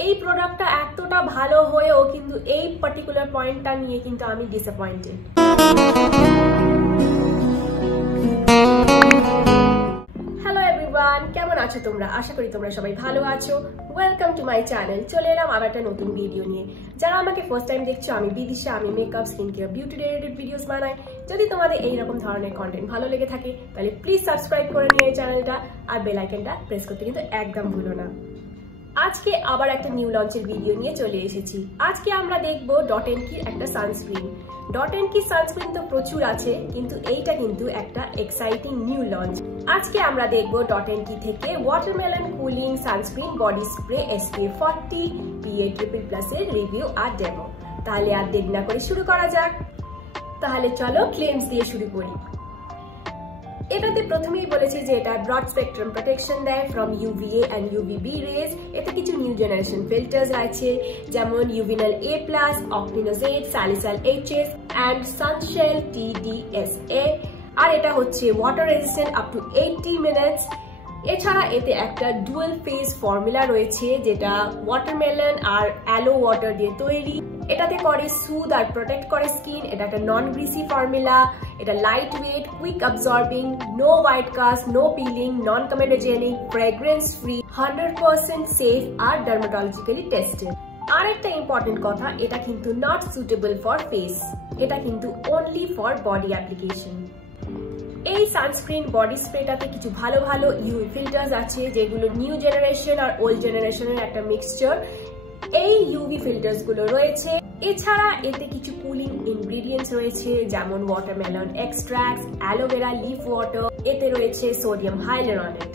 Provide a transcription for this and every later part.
এই প্রোডাক্টটা এতটা ভালো হয়েও কিন্তু এই পার্টিকুলার পয়েন্টটা নিয়ে কিন্তু আমি ডিসঅ্যাপয়েন্টেড। হ্যালো এভরিওয়ান, কেমন আছো তোমরা? আশা করি তোমরা সবাই ভালো আছো। Welcome to my channel. চলে এলাম আবার একটা নতুন ভিডিও নিয়ে। যারা আমাকে ফার্স্ট টাইম দেখছো, আমি বিদিশা। আমি makeup, skin care, beauty related videos বানাই। যদি তোমাদের এইরকম ধরনের কন্টেন্ট ভালো লেগে থাকে তাহলে প্লিজ সাবস্ক্রাইব করে নিও এই চ্যানেলটা, আর বেল আইকনটা প্রেস করতে কিন্তু একদম ভুলো না। আজকে আবার একটা নিউ লঞ্চের ভিডিও নিয়ে চলে এসেছি। আজকে আমরা দেখবো ডট এন্ড কির একটা সানস্ক্রিন। ডট এন্ড কির সানস্ক্রিন তো প্রচুর আছে, কিন্তু এইটা কিন্তু একটা এক্সাইটিং নিউ লঞ্চ। আজকে আমরা দেখবো ডট এন্ড কি থেকে watermelon cooling sunscreen body spray SPF 40 PA++ এর রিভিউ আর ডেমো। তাহলে আর দেরি না করে শুরু করা যাক। তাহলে চলো ক্লেমস দিয়ে শুরু করি। এটাতে প্রথমেই বলেছে যে এটা ব্রড স্পেকট্রাম প্রোটেকশন দেয় from UVA and UVB rays. এতে কিছু নিউ জেনারেশন ফিল্টার্স আছে, যেমন UVinal A+, Octinoxate, Salicylic HS and Sunshell TDSA। আর এটা হচ্ছে water resistant up to 80 minutes. এছাড়া এতে একটা ডুয়াল ফেজ ফর্মুলা রয়েছে, যেটা ওয়াটারমেলন আর অ্যালো ওয়াটার দিয়ে তৈরি। এটাতে করে সুদ আর প্রোটেক্ট করে স্কিন। এটা একটা নন গ্রিসি ফর্মুলা। এটা light weight, quick absorbing, no white cast, no peeling, non comedogenic, fragrance free, 100% safe আর ডার্মাটোলজিক্যালি টেস্টেড। আর একটা ইম্পর্টেন্ট কথা, এটা কিন্তু নট সুটেবল ফর ফেস, এটা কিন্তু অনলি ফর বডি অ্যাপ্লিকেশন। এই সানস্ক্রিন বডি স্প্রেটাতে কিছু ভালো ভালো ইউভি ফিল্টার্স আছে, যেগুলো নিউ জেনারেশন আর ওল্ড জেনারেশনের একটা মিক্সচার। এই ইউভি ফিল্টার্স গুলো রয়েছে। এছাড়া এতে কিছু কুলিং ইনগ্রেডিয়েন্টস রয়েছে, যেমন watermelon extracts, aloe vera leaf water. এতে রয়েছে সোডিয়াম হাইলুরোনেট।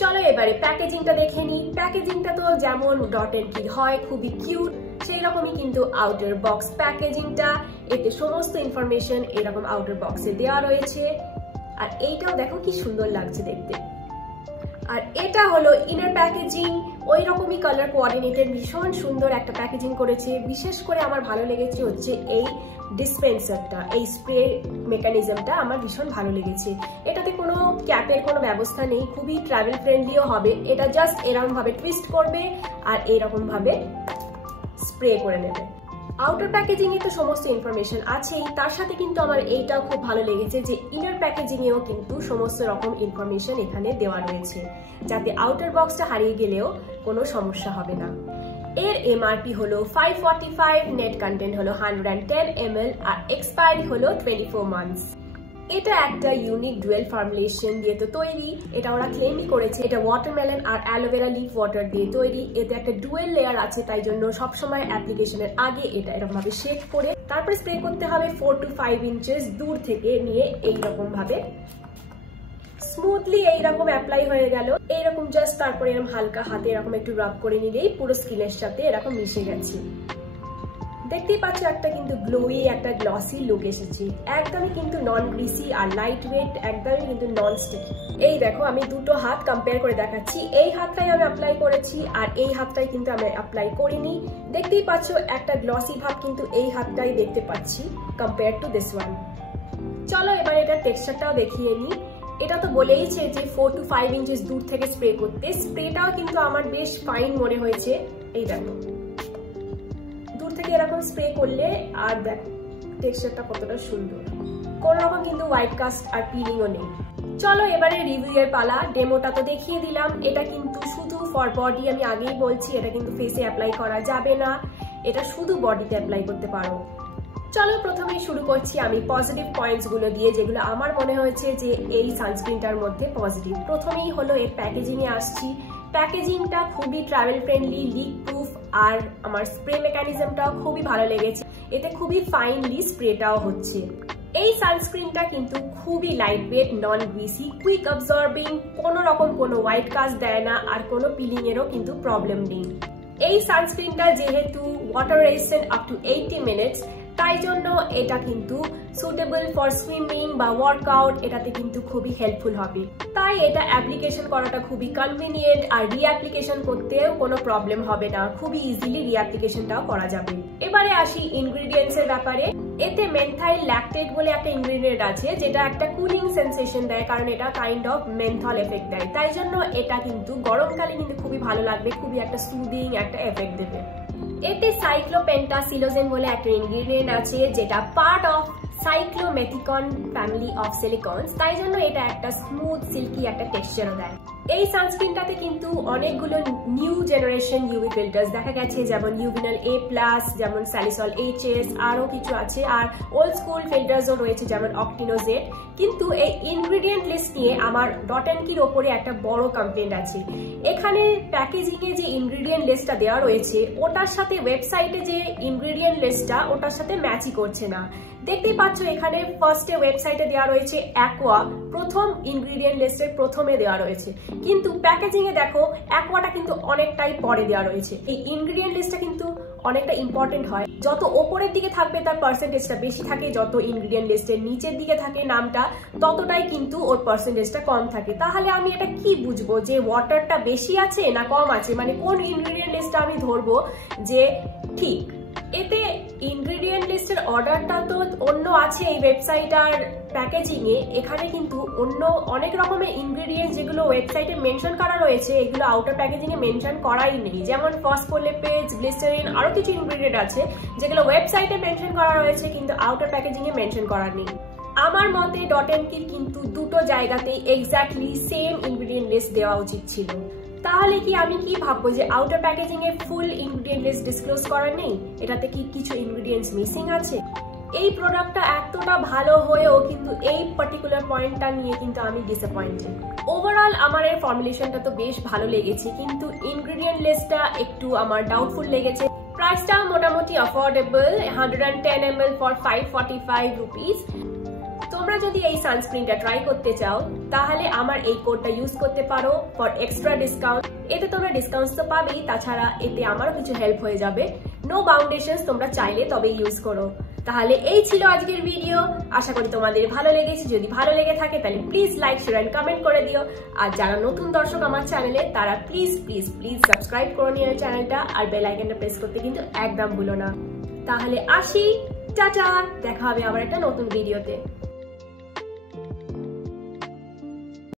চলো এবারে প্যাকেজিংটা দেখে নিই। প্যাকেজিংটা তো যেমন ডট এন্ড কির হয়, খুবই কিউট, সেই রকমই কিন্তু আউটার বক্স প্যাকেজিংটা। এতে সমস্ত ইনফরমেশন এরকম আউটার বক্সে দেওয়া রয়েছে। আর এইটাও দেখো কি সুন্দর লাগছে দেখতে। আর এটা হলো ইনার প্যাকেজিং, ওই রকমই কালার কোঅর্ডিনেটেড, ভীষণ সুন্দর একটা প্যাকেজিং করেছে। বিশেষ করে আমার ভালো লেগেছে হচ্ছে এই ডিসপেন্সারটা, এই স্প্রে মেকানিজমটা আমার ভীষণ ভালো লেগেছে। এটাতে কোনো ক্যাপের কোনো ব্যবস্থা নেই, খুবই ট্রাভেল ফ্রেন্ডলিও হবে। এটা জাস্ট এরকম ভাবে টুইস্ট করবে আর এরকম ভাবে স্প্রে করে নেবে। আউটার প্যাকেজিং এ তো সমস্ত ইনফরমেশন আছেই, তার সাথে কিন্তু আমার এইটাও খুব ভালো লেগেছে যে ইনার প্যাকেজিং এও কিন্তু সমস্ত রকম ইনফরমেশন এখানে দেওয়া রয়েছে, যাতে আউটার বক্সটা হারিয়ে গেলেও কোনো সমস্যা হবে না। এর MRP হলো 545, নেট কন্টেন্ট হলো 110 ml আর এক্সপায়ারি হলো 24 মান্থস। এটা একটা ইউনিক ডুয়েল ফর্মুলেশন দিয়ে তো তৈরি। এটা ওরা ক্লেমই করেছে এটা ওয়াটারমেলন আর অ্যালোভেরা লিফ ওয়াটার দিয়ে তৈরি। এতে একটা ডুয়েল লেয়ার আছে, তাই জন্য সবসময় অ্যাপ্লিকেশনের আগে এটা এরকম ভাবে শেক করে তারপরে স্প্রে করতে হবে 4 to 5 ইঞ্চেস দূর থেকে নিয়ে। এইরকম ভাবে স্মুথলি এইরকম অ্যাপ্লাই হয়ে গেল। এইরকম জাস্ট তারপরে এরকম হালকা হাতে এরকম একটু রাব করে নিলেই পুরো স্কিনের সাথে এরকম মিশে গেছে। দেখতেই পাচ্ছ একটা কিন্তু গ্লোই একটা গ্লসি লুক এসেছে। একদমই কিন্তু নন গ্রিসি আর লাইট ওয়েট, একদমই কিন্তু নন স্টিকি। এই দেখো আমি দুটো হাত কম্পেয়ার করে দেখাচ্ছি। এই হাতটাই আমি অ্যাপ্লাই করেছি আর এই হাতটাই কিন্তু আমি অ্যাপ্লাই করিনি। দেখতেই পাচ্ছ একটা গ্লসি ভাব কিন্তু এই হাতটাই দেখতে পাচ্ছি কম্পেয়ার টু দিস ওয়ান। চলো এবার এটার টেক্সচারটাও দেখিয়ে নিই। এটা তো বলেইছে যে 4 to 5 ইঞ্চেস দূর থেকে স্প্রে করতে। স্প্রেটাও কিন্তু আমার বেশ ফাইন মনে হয়েছে। এই দেখো দূর থেকে এরকম স্প্রে করলে, আর দেখো টেক্সচারটা কতটা সুন্দর, কোনো রকম কিন্তু হোয়াইট কাস্ট আর পিলিংও নেই। চলো এবারে রিভিউ এর পালা। ডেমোটা তো দেখিয়ে দিলাম। এটা কিন্তু শুধু ফর বডি, আমি আগেই বলছি এটা কিন্তু ফেসে অ্যাপ্লাই করা যাবে না, এটা শুধু বডিতে অ্যাপ্লাই করতে পারো। চলো প্রথমেই শুরু করছি আমি পজিটিভ পয়েন্টস গুলো দিয়ে, যেগুলো আমার মনে হয়েছে যে এই সানস্ক্রিনটার মধ্যে পজিটিভ। প্রথমেই হলো এর প্যাকেজিং এ আসছি। প্যাকেজিংটা খুবই ট্রাভেল ফ্রেন্ডলি, লিক প্রুফ, আর আমার স্প্রে মেকানিজমটাও খুবই ভালো লেগেছে। এতে খুবই ফাইনলি স্প্রেটাও হচ্ছে। এই সানস্ক্রিনটা কিন্তু খুবই লাইট ওয়েট, নন গ্রিসি, কুইক অ্যাবজর্বিং, কোনো রকম কোনো হোয়াইট কাস্ট দেয় না আর কোনো পিলিং এরও কিন্তু প্রবলেম নেই। এই সানস্ক্রিনটা যেহেতু water resistant up to 80 minutes, তাই জন্য এটা কিন্তু সুটেবল ফর সুইমিং বা ওয়ার্কআউট, এটাতে কিন্তু খুবই হেল্পফুল হবে। তাই এটা অ্যাপ্লিকেশন করাটা খুবই কনভিনিয়েন্ট, আর রিঅ্যাপ্লিকেশন করতেও কোনো প্রবলেম হবে না, খুবই ইজিলি রিঅ্যাপ্লিকেশনটাও করা যাবে। এবারে আসি ইনগ্রিডিয়েন্টস এর ব্যাপারে। এতে মেনথাইল ল্যাকটেট বলে একটা ইনগ্রিডিয়েন্ট আছে, যেটা একটা কুলিং সেন্সেশন দেয়, কারণ এটা কাইন্ড অফ মেনথল এফেক্ট দেয়। তাই জন্য এটা কিন্তু গরমকালে কিন্তু খুবই ভালো লাগবে, খুবই একটা সুদিং একটা এফেক্ট দেবে। এতে সাইক্লোপেন্টাসিলোজেন বলে একটা ইনগ্রিডিয়েন্ট আছে, যেটা পার্ট অফ সাইক্লোমেথিকন ফ্যামিলি অফ সিলিকনস। তাই জন্য এটা একটা স্মুথ সিল্কি একটা টেক্সচারও দেয়। এই সানস্ক্রিনটাতে কিন্তু অনেকগুলো নিউ জেনারেশন ইউভি ফিল্টার্স দেখা গেছে, যেমন ইউভিনাল A+, যেমন স্যালিসল HS, আরও কিছু আছে। আর ওল্ড স্কুল ফিল্টার্সও রয়েছে, যেমন অক্টিনোজেট। কিন্তু এই ইনগ্রিডিয়েন্ট লিস্ট নিয়ে আমার ডট অ্যান্ড কির ওপরে একটা বড় কমপ্লেন্ট আছে। এখানে প্যাকেজিংয়ে যে ইনগ্রিডিয়েন্ট লিস্টটা দেওয়া রয়েছে, ওটার সাথে ওয়েবসাইটে যে ইনগ্রিডিয়েন্ট লিস্টটা, ওটার সাথে ম্যাচই করছে না। দেখতেই পাচ্ছ এখানে ফার্স্টে ওয়েবসাইটে দেওয়া রয়েছে অ্যাকোয়া, প্রথম ইনগ্রিডিয়েন্ট লিস্টের প্রথমে দেওয়া রয়েছে, কিন্তু প্যাকেজিং এ দেখো অ্যাকোয়াটা কিন্তু অনেকটাই পরে দেওয়া রয়েছে। এই ইনগ্রিডিয়েন্ট লিস্টটা কিন্তু অনেকটা ইম্পর্টেন্ট হয়, যত ওপরের দিকে থাকবে তার পার্সেন্টেজটা বেশি থাকে, যত ইনগ্রিডিয়েন্ট লিস্টের নিচের দিকে থাকে নামটা, ততটাই কিন্তু ওর পার্সেন্টেজটা কম থাকে। তাহলে আমি এটা কি বুঝবো যে ওয়াটারটা বেশি আছে না কম আছে, মানে কোন ইনগ্রিডিয়েন্ট লিস্টটা আমি ধরবো যে ঠিক। এতে ইনগ্রিডিয়েন্ট লিস্টের অর্ডারটা তো অন্য আছে এই ওয়েবসাইট আর প্যাকেজিং এ, এখানে কিন্তু অন্য অনেক রকমের ইনগ্রিডিয়েন্টস যেগুলো ওয়েবসাইটে মেনশন করা রয়েছে, এগুলো আউটার প্যাকেজিং এ মেনশন করাই নেই। যেমন ফসফোলিপিডস, গ্লিসারিন, আরো কিছু ইনগ্রিডিয়েন্ট আছে যেগুলো ওয়েবসাইটে মেনশন করা রয়েছে কিন্তু আউটার প্যাকেজিং এ মেনশন করা নেই। আমার মতে ডট অ্যান্ড কির কিন্তু দুটো জায়গাতেই এক্স্যাক্টলি সেম ইনগ্রিডিয়েন্ট লিস্ট দেওয়া উচিত ছিল। তাহলে কি আমি কি ভাববো যে আউটার প্যাকেজিং এ ফুল ইনগ্রিডিয়েন্ট লিস্ট ডিসক্লোজ করা নেই, এটাতে কি কিছু ইনগ্রিডিয়েন্টস মিসিং আছে? এই প্রোডাক্টটা এতটা ভালো হয়েও কিন্তু এই পার্টিকুলার পয়েন্টটা নিয়ে কিন্তু আমি ডিসঅ্যাপয়েন্টেড। ওভারঅল আমার এই ফর্মুলেশনটা তো বেশ ভালো লেগেছে, কিন্তু ইনগ্রিডিয়েন্ট লিস্টটা একটু আমার ডাউটফুল লেগেছে। প্রাইসটা মোটামুটি অ্যাফোর্ডেবল, 110 ml ফর 545 রুপিস। তোমরা যদি এই সানস্ক্রিনটা ট্রাই করতে চাও তাহলে আমার এই কোডটা ইউজ করতে পারো ফর এক্সট্রা ডিসকাউন্ট। এতে তোমরা ডিসকাউন্ট তো পাবেই, তাছাড়া এতে আমারও কিছু হেল্প হয়ে যাবে। নো বাউন্ডেশনস তোমরা চাইলে তবে ইউজ করো। তাহলে এই ছিল আজকের ভিডিও, আশা করি তোমাদের ভালো লেগেছে। যদি ভালো লেগে থাকে তাহলে please like, share and comment করে দিও। আর যারা নতুন দর্শক আমার চ্যানেলে, তারা প্লিজ প্লিজ প্লিজ সাবস্ক্রাইব করে নিও চ্যানেলটা, আর বেল আইকনটা প্রেস করতে কিন্তু একদম ভুলো না। তাহলে আসি, টাটা, দেখা হবে আবার একটা নতুন ভিডিওতে।